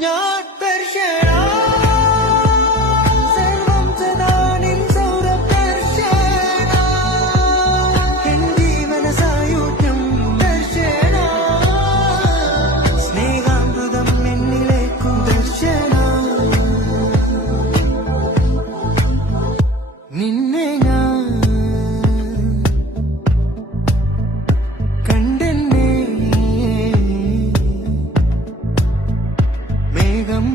ഞാൻ ദർശന സർവം സദാ നിൻ സൗരഭ ദർശന എൻ ജീവന സായുജ്യം ദർശന സ്നേഹാമൃതം എന്നിലേക്കും ദർശന നിന്നെ ഞാൻ കണ്ടെന്നേ മേഘം